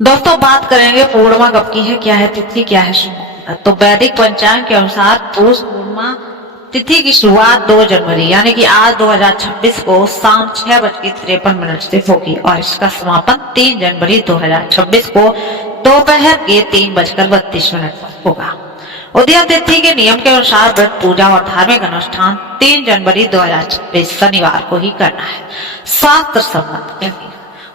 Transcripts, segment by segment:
दोस्तों बात करेंगे पूर्णिमा कब की है, क्या है तिथि, क्या है शुभ मुहूर्त। तो वैदिक पंचांग के अनुसार पौष पूर्णिमा तिथि की शुरुआत 2 जनवरी यानी कि आज 2026 को शाम 6:53 से होगी और इसका समापन 3 जनवरी 2026 को दोपहर के 3:32 पर होगा। उदय तिथि के नियम के अनुसार व्रत पूजा और धार्मिक अनुष्ठान 3 जनवरी 2026 शनिवार को ही करना है, शास्त्र सम्मत।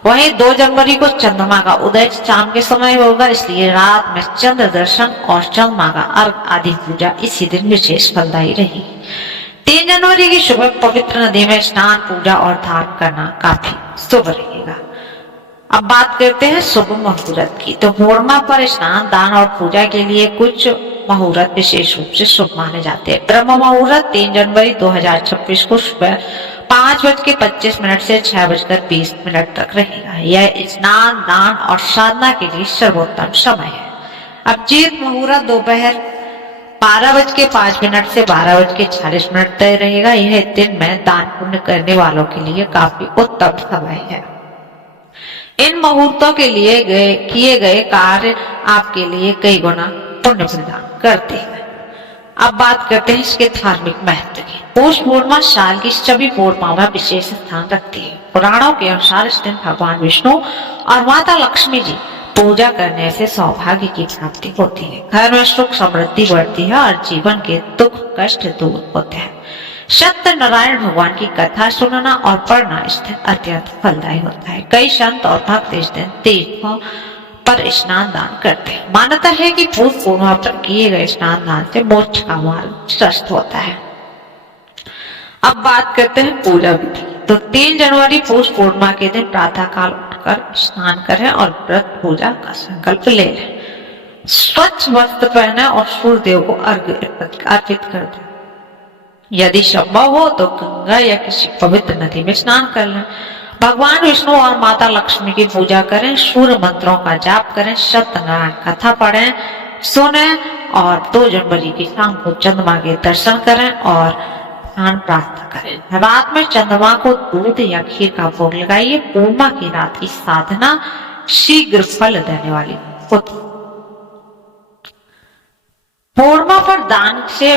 वहीं 2 जनवरी को चंद्रमा का उदय शाम के समय होगा, इसलिए रात में चंद्र दर्शन और चंद्रमा का अर्घ आदि पूजा इसी दिन विशेष फलदायी रहेगी। 3 जनवरी की सुबह पवित्र नदी में स्नान, पूजा और दान करना काफी शुभ रहेगा। अब बात करते हैं शुभ मुहूर्त की। तो पूर्णिमा पर स्नान, दान और पूजा के लिए कुछ मुहूर्त विशेष रूप से शुभ माने जाते हैं। ब्रह्म मुहूर्त 3 जनवरी 2026 को सुबह 5:25 से 6:20 तक रहेगा। यह स्नान, दान और साधना के लिए सर्वोत्तम समय है। अब जीत मुहूर्त दोपहर 12:05 से 12:40 तक रहेगा। यह दिन में दान पुण्य करने वालों के लिए काफी उत्तम समय है। इन मुहूर्तों के लिए किए गए कार्य आपके लिए कई गुना पुण्य प्रदान करते हैं। अब बात करते हैं इसके धार्मिक महत्व की। पौष पूर्णिमा साल की सभी पूर्णिमाओं में विशेष स्थान रखती है। पुराणों के अनुसार इस दिन भगवान विष्णु और माता लक्ष्मी जी पूजा करने से सौभाग्य की प्राप्ति होती है, घर में सुख समृद्धि बढ़ती है और जीवन के दुख कष्ट दूर होते हैं। सत्यनारायण भगवान की कथा सुनना और पढ़ना इस दिन अत्यंत फलदायी होता है। कई संत और भक्त इस दिन तीर्थों पर स्नान दान करते हैं। मान्यता है कि पौष पूर्णिमा पर किए गए स्नान दान से मोक्ष का मार्ग प्रशस्त होता है। अब बात करते हैं पूजा विधि। तो 3 जनवरी पौष पूर्णिमा के दिन प्रातः काल उठकर स्नान करें और व्रत पूजा का संकल्प ले लें। स्वच्छ वस्त्र पहने और सूर्य देव को अर्पित कर दें। यदि संभव हो तो गंगा या किसी पवित्र नदी में स्नान कर लें। भगवान विष्णु और माता लक्ष्मी की पूजा करें, सूर्य मंत्रों का जाप करें, सत्यनारायण कथा पढ़ें, सुने और 2 जनवरी की शाम को चंद्रमा के दर्शन करें और स्नान प्रार्थना करें। रात में चंद्रमा को दूध या खीर का भोग लगाइए। पूर्णिमा की रात की साधना शीघ्र फल देने वाली होती। पूर्णिमा पर दान से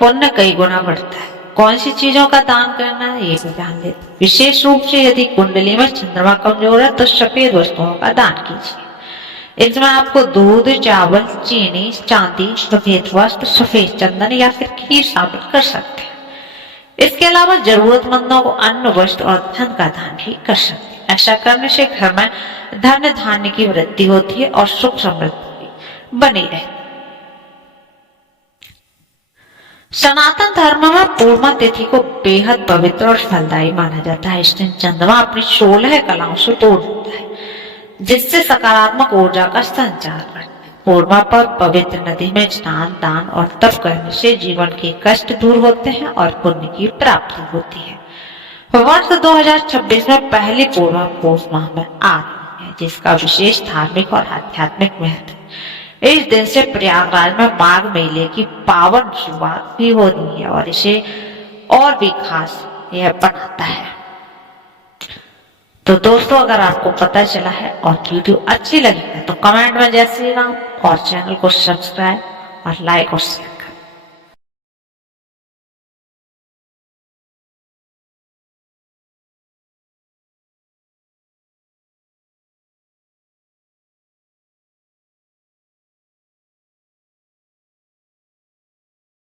पुण्य कई गुना बढ़ता है। कौन सी चीजों का दान करना है ये भी जान लेते। विशेष रूप से यदि कुंडली में चंद्रमा कमजोर है तो सफेद वस्तुओं का दान कीजिए। इसमें आपको दूध, चावल, चीनी, चांदी, सफेद वस्त्र, सफेद चंदन या फिर खीर शामिल कर सकते हैं। इसके अलावा जरूरतमंदों को अन्न, वस्त्र और धन का दान भी कर सकते हैं। ऐसा करने से घर में धन धान्य की वृद्धि होती है और सुख समृद्धि बनी रहती है। सनातन धर्म में पूर्णिमा तिथि को बेहद पवित्र और फलदायी माना जाता है। इस दिन चंद्रमा अपनी 16 कलाओं से तोड़ देता है, जिससे सकारात्मक ऊर्जा का संचार करता है। पूर्णिमा पर पवित्र नदी में स्नान, दान और तप करने से जीवन के कष्ट दूर होते हैं और पुण्य की प्राप्ति होती है। वर्ष 2026 में पहली पूर्णिमा पौष माह में आ रही है, जिसका विशेष धार्मिक और आध्यात्मिक महत्व है। इस दिन से प्रयागराज में माघ मेले की पावन शुरुआत भी हो रही है और इसे और भी खास यह बनाता है। तो दोस्तों अगर आपको पता चला है और वीडियो अच्छी लगी है तो कमेंट में जय श्री राम और चैनल को सब्सक्राइब और लाइक और शेयर